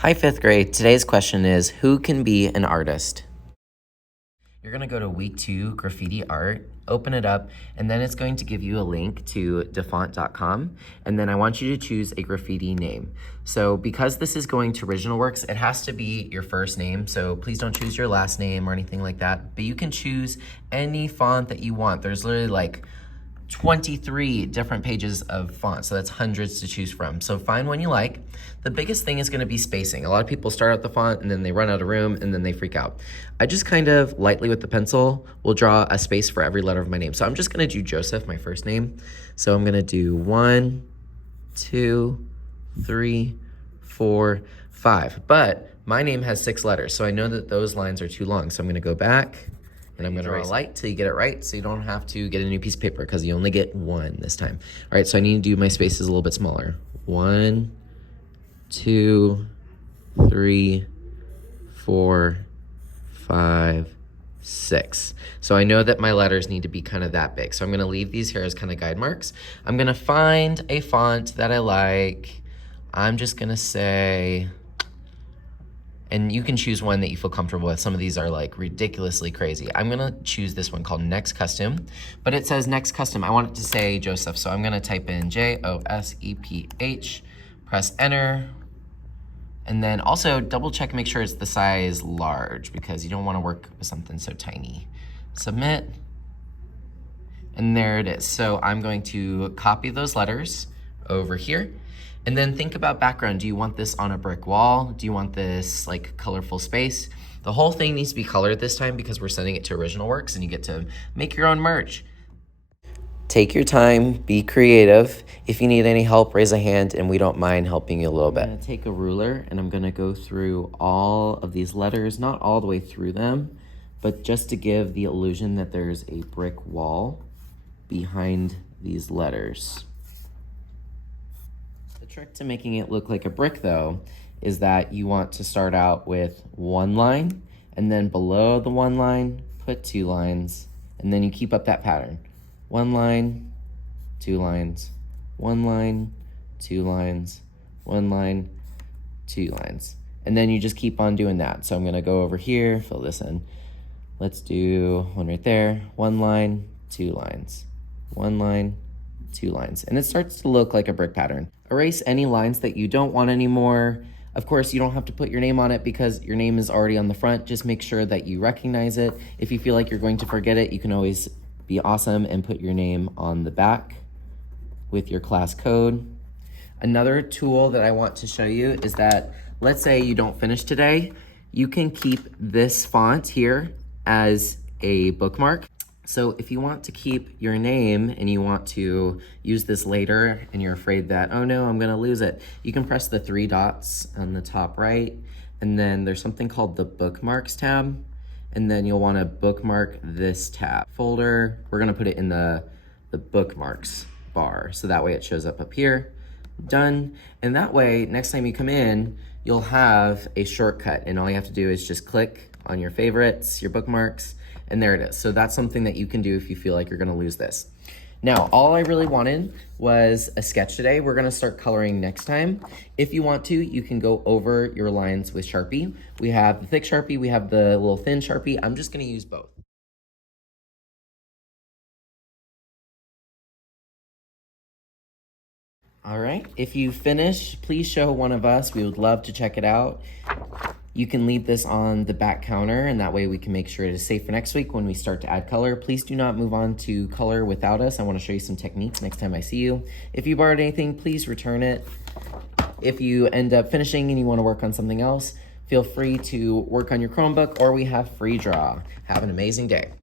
Hi, fifth grade. Today's question is, who can be an artist? You're gonna go to week 2, graffiti art, open it up, and then it's going to give you a link to defont.com. And then I want you to choose a graffiti name. So because this is going to Original Works, it has to be your first name. So please don't choose your last name or anything like that, but you can choose any font that you want. There's literally like 23 different pages of font, so that's hundreds to choose from. So find one you like. The biggest thing is gonna be spacing. A lot of people start out the font and then they run out of room and then they freak out. I just kind of lightly with the pencil will draw a space for every letter of my name. So I'm just gonna do Joseph, my first name. So I'm gonna do 1, 2, 3, 4, 5. But my name has 6 letters, so I know that those lines are too long. So I'm gonna go back, and I'm gonna draw a light till you get it right, so you don't have to get a new piece of paper because you only get 1 this time. All right, so I need to do my spaces a little bit smaller. 1, 2, 3, 4, 5, 6. So I know that my letters need to be kind of that big. So I'm gonna leave these here as kind of guide marks. I'm gonna find a font that I like. I'm just gonna say, and you can choose one that you feel comfortable with. Some of these are like ridiculously crazy. I'm gonna choose this one called Next Custom, but it says Next Custom. I want it to say Joseph, so I'm gonna type in Joseph, press enter, and then also double check, make sure it's the size large because you don't wanna work with something so tiny. Submit, and there it is. So I'm going to copy those letters over here. And then think about background. Do you want this on a brick wall? Do you want this like colorful space? The whole thing needs to be colored this time because we're sending it to Original Works and you get to make your own merch. Take your time, be creative. If you need any help, raise a hand and we don't mind helping you a little bit. I'm gonna take a ruler and I'm gonna go through all of these letters, not all the way through them, but just to give the illusion that there's a brick wall behind these letters. The trick to making it look like a brick, though, is that you want to start out with 1 line, and then below the 1 line, put 2 lines, and then you keep up that pattern. 1 line, 2 lines, 1 line, 2 lines, 1 line, 2 lines. And then you just keep on doing that. So I'm gonna go over here, fill this in. Let's do one right there. 1 line, 2 lines, 1 line, 2 lines. And it starts to look like a brick pattern. Erase any lines that you don't want anymore. Of course, you don't have to put your name on it because your name is already on the front. Just make sure that you recognize it. If you feel like you're going to forget it, you can always be awesome and put your name on the back with your class code. Another tool that I want to show you is that, let's say you don't finish today, you can keep this font here as a bookmark. So if you want to keep your name and you want to use this later and you're afraid that, oh no, I'm gonna lose it, you can press the 3 dots on the top right, and then there's something called the Bookmarks tab, and then you'll wanna bookmark this tab. Folder, we're gonna put it in the Bookmarks bar, so that way it shows up here. Done, and that way, next time you come in, you'll have a shortcut, and all you have to do is just click on your favorites, your bookmarks, and there it is. So that's something that you can do if you feel like you're gonna lose this. Now, all I really wanted was a sketch today. We're gonna start coloring next time. If you want to, you can go over your lines with Sharpie. We have the thick Sharpie, we have the little thin Sharpie. I'm just gonna use both. All right, if you finish, please show one of us. We would love to check it out. You can leave this on the back counter, and that way we can make sure it is safe for next week when we start to add color. Please do not move on to color without us. I want to show you some techniques next time I see you. If you borrowed anything, please return it. If you end up finishing and you want to work on something else, feel free to work on your Chromebook, or we have free draw. Have an amazing day.